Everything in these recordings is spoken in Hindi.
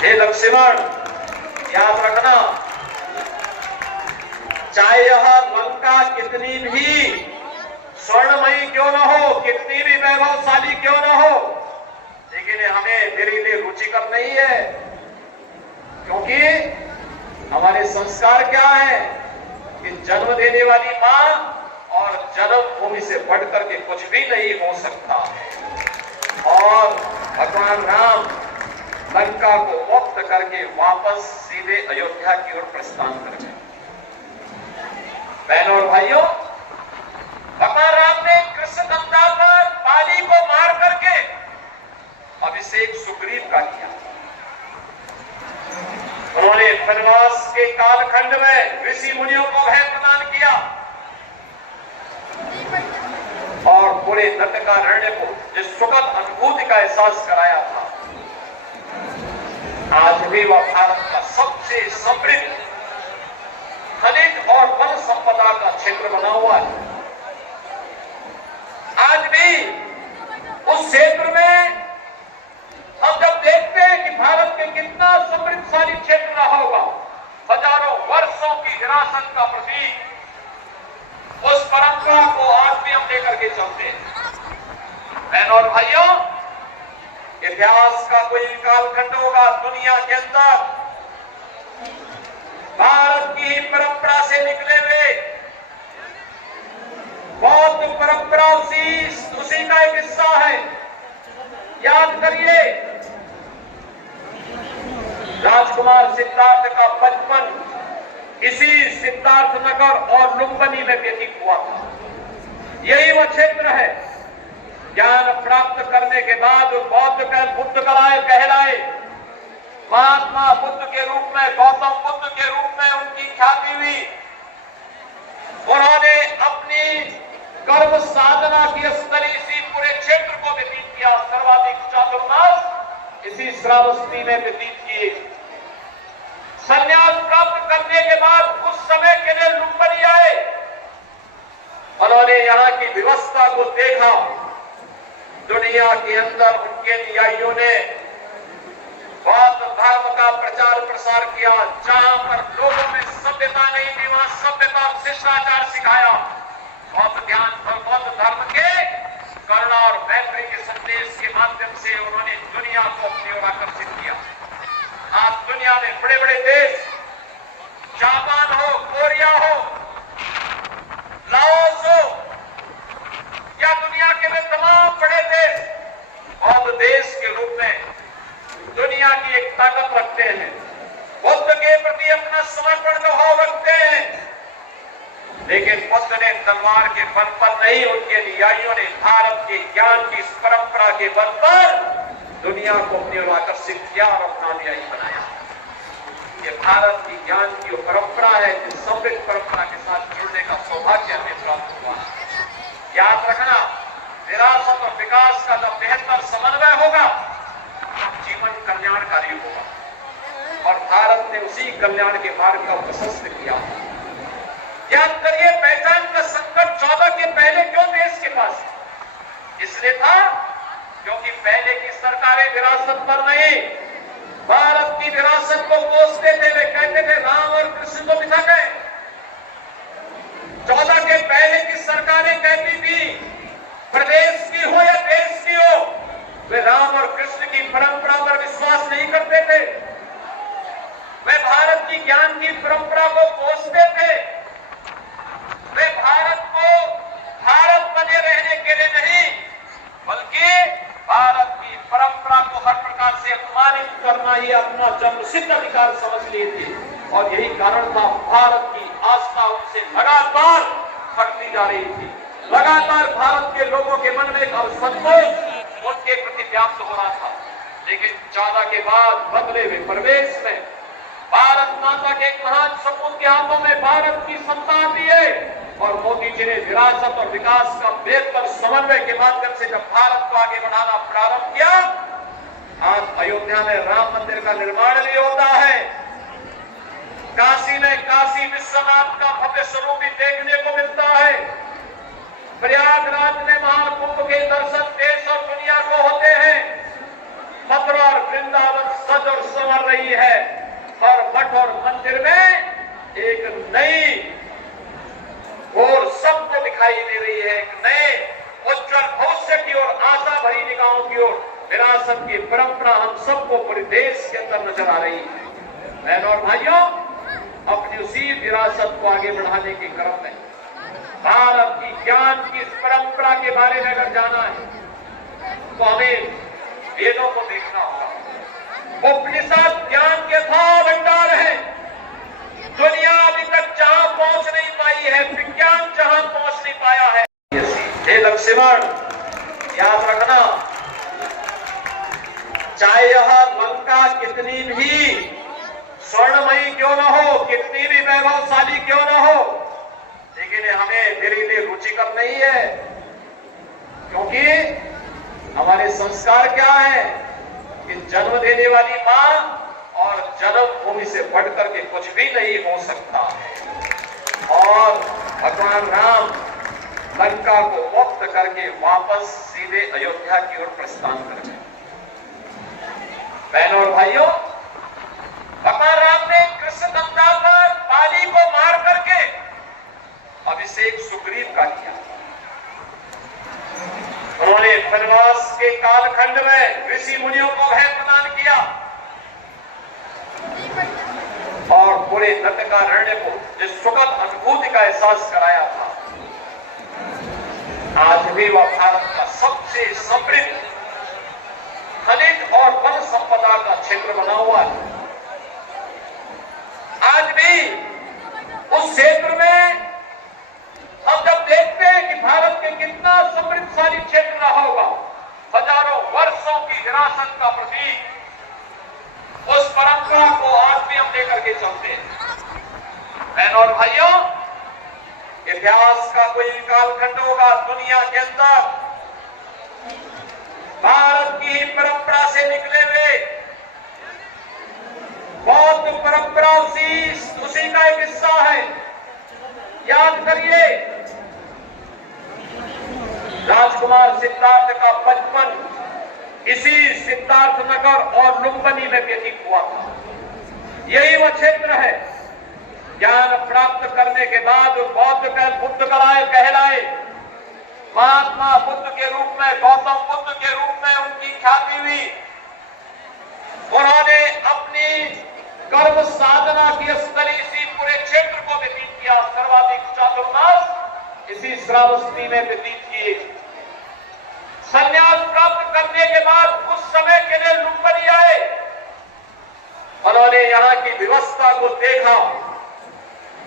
हे लक्ष्मण, याद रखना, चाहे यह लंका कितनी भी स्वर्णमयी क्यों न हो, कितनी भी वैभवशाली क्यों न हो, लेकिन हमें मेरे लिए रुचिकर नहीं है। क्योंकि हमारे संस्कार क्या है कि जन्म देने वाली मां और जन्मभूमि से बढ़कर के कुछ भी नहीं हो सकता। और भगवान राम लंका को मुक्त करके वापस सीधे अयोध्या की ओर प्रस्थान कर गए। बहनों और भाइयों, भगवान राम ने कृष्ण गंगा पर बाली को मार करके अभिषेक सुग्रीव का किया। उन्होंने वनवास के कालखंड में ऋषि मुनियों को भय प्रदान किया और पूरे दंडकारण्य को जिस सुखद अनुभूति का एहसास कराया था, आज भी वह भारत का सबसे समृद्ध खनिज और वन संपदा का क्षेत्र बना हुआ है। आज भी उस क्षेत्र में हम जब देखते हैं कि भारत के कितना समृद्धशाली क्षेत्र रहा होगा, हजारों वर्षों की विरासत का प्रतीक, उस परंपरा को आज भी हम लेकर के चलते हैं। बहनों और भाइयों, इतिहास का कोई कालखंड होगा दुनिया के अंदर, भारत की परंपरा से निकले हुए बौद्ध परंपरा उसी का एक हिस्सा है। याद करिए, राजकुमार सिद्धार्थ का बचपन इसी सिद्धार्थ नगर और लुम्बिनी में व्यतीत हुआ था। यही वह क्षेत्र है। ज्ञान प्राप्त करने के बाद बुद्ध कहलाए, महात्मा बुद्ध के रूप में, गौतम बुद्ध के रूप में उनकी ख्याति हुई। उन्होंने अपनी कर्म साधना की स्थली इसी पूरे क्षेत्र को व्यतीत किया। सर्वाधिक चातुर्मास इसी श्रावस्ती में व्यतीत किए। संन्यास प्राप्त करने के बाद कुछ समय के लिए लुम्बिनी आए। उन्होंने यहाँ की व्यवस्था को देखा। दुनिया के अंदर उनके अनुयायियों ने बौद्ध धर्म का प्रचार प्रसार किया। जहां पर लोगों में सभ्यता नहीं थी, वहां सभ्यता और शिष्टाचार सिखाया। बौद्ध धर्म के करुणा और मैत्री के संदेश के माध्यम से उन्होंने दुनिया को अपनी ओर आकर्षित किया। आज दुनिया में बड़े बड़े देश, जापान हो, कोरिया हो, लाओस हो, या दुनिया के वे तमाम बड़े देश बौद्ध देश के रूप में दुनिया की एक ताकत रखते हैं, बुद्ध के प्रति अपना समर्पण का भाव रखते हैं। लेकिन बुद्ध ने तलवार के बल पर नहीं, उनके अनुयायियों ने भारत के ज्ञान की इस परंपरा के बल पर दुनिया को अपनी ओर आकर्षित किया और अपना अनुयायी बनाया। ये भारत की ज्ञान की परंपरा है, जिस समृद्ध परंपरा के साथ जुड़ने का सौभाग्य हमें प्राप्त हुआ। याद रखना, विरासत और विकास का जब बेहतर समन्वय होगा, जीवन कल्याणकारी होगा। और भारत ने उसी कल्याण के मार्ग का प्रशस्त किया। याद करिए, पहचान का संकट 14 के पहले क्यों देश के पास? इसलिए था क्योंकि पहले की सरकारें विरासत पर नहीं, भारत की विरासत को कोसते थे। वे कहते थे राम और कृष्ण को मिटा गए। 14 के पहले की सरकारें कहती थी, प्रदेश की हो या देश की हो, वे राम और कृष्ण की परंपरा पर विश्वास नहीं करते थे। वे भारत की ज्ञान की परंपरा को कोसते थे। वे भारत को भारत बने रहने के लिए नहीं, बल्कि भारत की परंपरा को हर प्रकार से अपमानित करना ही अपना जन्मसिद्ध अधिकार समझ लिए थे। और यही कारण था, भारत की आस्था उनसे लगातार बढ़ती जा रही थी। लगातार भारत के लोगों के मन में एक असंतोष उनके प्रति व्याप्त हो रहा था। लेकिन 14 के बाद बदले हुए परिवेश में भारत माता के एक महान सपूत के हाथों में भारत की सत्ता आती है और मोदी जी ने विरासत और विकास का बेहतर समन्वय के माध्यम से जब भारत को आगे बढ़ाना प्रारंभ किया, आज अयोध्या में राम मंदिर का निर्माण भी होता है। काशी में काशी विश्वनाथ का भव्य स्वरूप भी देखने को मिलता है। प्रयागराज में महाकुंभ के दर्शन देश और दुनिया को होते हैं। मथुरा और वृंदावन सज और संवर कर रही है और मठ और मंदिर में एक नई और सबको दिखाई दे रही है, एक नए उज्जवल भविष्य की ओर, आशा भरी निगाहों की ओर विरासत की परंपरा हम सबको पूरे देश के अंदर नजर आ रही है। बहनों और भाइयों, अपनी उसी विरासत को आगे बढ़ाने के क्रम में भारत की ज्ञान की इस परंपरा के बारे में अगर जाना है तो हमें वेदों को देखना होगा। उपनिषद ज्ञान के अथाह भंडार है। दुनिया अभी तक जहां पहुंच नहीं पाई है, विज्ञान जहां पहुंच नहीं पाया है, हे लक्ष्मण याद रखना, चाहे यह लंका कितनी भी स्वर्णमयी क्यों न हो, कितनी भी वैभवशाली क्यों न हो, लेकिन हमें मेरे लिए रुचिकर नहीं है, क्योंकि हमारे संस्कार क्या है कि जन्म देने वाली मां और जन्मभूमि से बढ़कर के कुछ भी नहीं हो सकता है। और भगवान राम लंका को मुक्त करके वापस सीधे अयोध्या की ओर प्रस्थान कर गए। बहनों और भाइयों, भगवान राम ने कृष्ण गंगा पर बाली को मार करके अभिषेक सुग्रीव का किया। उन्होंने वनवास के कालखंड में ऋषि मुनियों को भय प्रदान किया और पूरे नटकारण्य को जिस सुखद अनुभूति का एहसास कराया था, आज भी वह भारत का सबसे समृद्ध खनिज और वन संपदा का क्षेत्र बना हुआ है। आज भी उस क्षेत्र में हम जब देखते हैं कि भारत के कितना समृद्धशाली क्षेत्र रहा होगा, हजारों वर्षों की विरासत का प्रतीक, उस परंपरा को आज भी हम लेकर के चलते हैं। बहनों और भाइयों, इतिहास का कोई कालखंड होगा दुनिया के अंदर, भारत की परंपरा से निकले हुए बौद्ध परंपरा उसी का एक हिस्सा है। याद करिए, राजकुमार सिद्धार्थ का बचपन इसी सिद्धार्थ नगर और लुम्बिनी में व्यतीत हुआ था। यही वह क्षेत्र है। ज्ञान प्राप्त करने के बाद बुद्ध कहलाए, महात्मा बुद्ध के रूप में, गौतम बुद्ध के रूप में उनकी ख्याति हुई। उन्होंने अपनी कर्म साधना की स्थली इसी पूरे क्षेत्र को व्यतीत किया। सर्वाधिक चातुर्मास इसी श्रावस्ती में व्यतीत किए। संन्यास प्राप्त करने के बाद कुछ समय के लिए लुम्बिनी आए। उन्होंने यहाँ की व्यवस्था को देखा।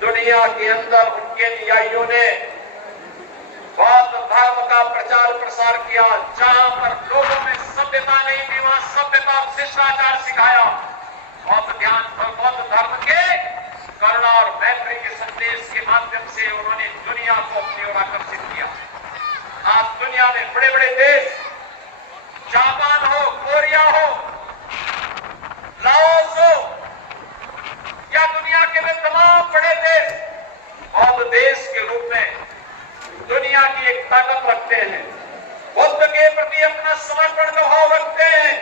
दुनिया के अंदर उनके अनुयायियों ने बौद्ध धर्म का प्रचार प्रसार किया। जहां पर लोगों में सभ्यता नहीं थी, वहां सभ्यता और शिष्टाचार सिखाया। बौद्ध धर्म के करुणा और मैत्री के संदेश के माध्यम से उन्होंने दुनिया को अपनी ओर आकर्षित किया। आज दुनिया में बड़े बड़े देश, जापान हो, कोरिया हो, लाओस हो, या दुनिया के वे तमाम बड़े देश बौद्ध देश के रूप में दुनिया की एक ताकत रखते हैं, बुद्ध के प्रति अपना समर्पण का भाव रखते हैं।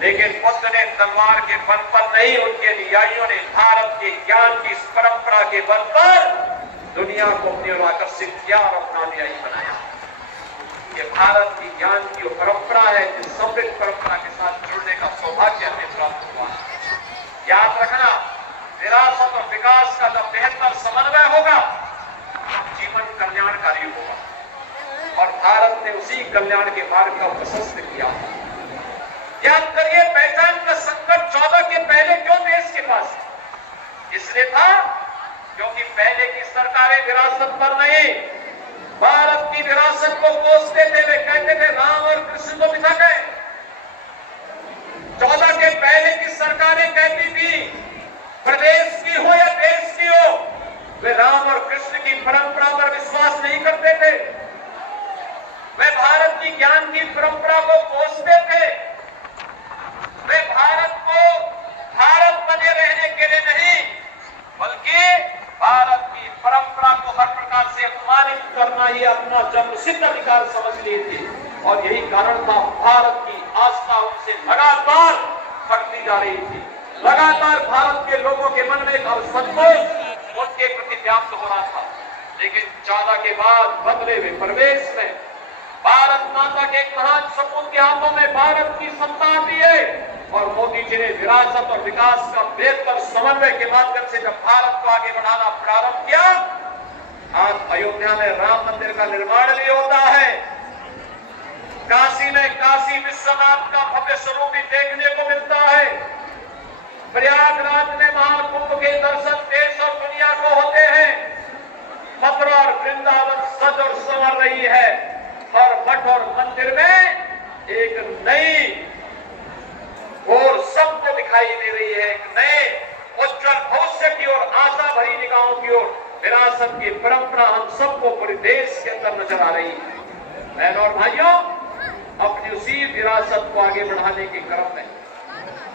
लेकिन बुद्ध ने तलवार के बल पर नहीं, उनके अनुयायियों ने भारत के ज्ञान की इस परंपरा के बल पर दुनिया को अपनी ओर आकर्षित किया और अपना अनुयायी बनाया। ये भारत की ज्ञान की वो परंपरा है जिस समृद्ध परंपरा के साथ जुड़ने का सौभाग्य हमें प्राप्त हुआ है। याद रखना, विरासत और विकास का जब बेहतर समन्वय होगा, जीवन कल्याणकारी होगा। और भारत ने उसी कल्याण के मार्ग का प्रशस्त किया। याद करिए, पहचान का संकट 14 के पहले क्यों देश के पास? इसलिए था क्योंकि पहले की सरकारें विरासत पर नहीं, भारत की विरासत को कोसते थे। वे कहते थे राम और कृष्ण को बिठा गए। 14 के पहले की सरकारें कहती थी, प्रदेश की हो या देश की हो, वे राम और कृष्ण की परंपरा पर विश्वास नहीं करते थे। वे भारत की ज्ञान की परंपरा को कोसते थे। वे भारत को भारत बने रहने के लिए नहीं, बल्कि भारत की परंपरा को हर प्रकार से अपमानित करना ही अपना जन्मसिद्ध अधिकार समझ लिए थे। और यही कारण था भारत की आस्था उनसे लगातार बढ़ती जा रही थी। लगातार भारत के लोगों के मन में एक असंतोष उनके प्रति व्याप्त हो रहा था। लेकिन 14 के बाद बदले हुए परिवेश में भारत माता के एक महान सपूत के हाथों में भारत की सत्ता आती है और मोदी जी ने विरासत और विकास का बेहतर समन्वय के माध्यम से जब भारत को आगे बढ़ाना प्रारंभ किया, आज अयोध्या में राम मंदिर का निर्माण भी होता है। काशी में काशी विश्वनाथ का भव्य स्वरूप भी देखने को मिलता है। प्रयागराज में महाकुंभ के दर्शन देश और दुनिया को होते हैं। मथुरा और वृंदावन सज और संवर रही है और मठ और मंदिर में एक नई और सबको दिखाई दे रही है, एक नए उज्जवल भविष्य की ओर, आशा भरी निगाहों की ओर विरासत की परंपरा हम सबको पूरे देश के अंदर नजर आ रही है। बहनों और भाइयों, अपनी उसी विरासत को आगे बढ़ाने के क्रम में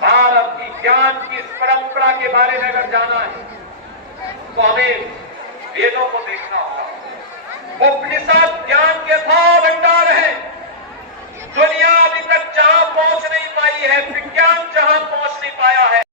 भारत की ज्ञान की इस परंपरा के बारे में अगर जाना है तो हमें वेदों को देखना होगा। उपनिषद ज्ञान के भाव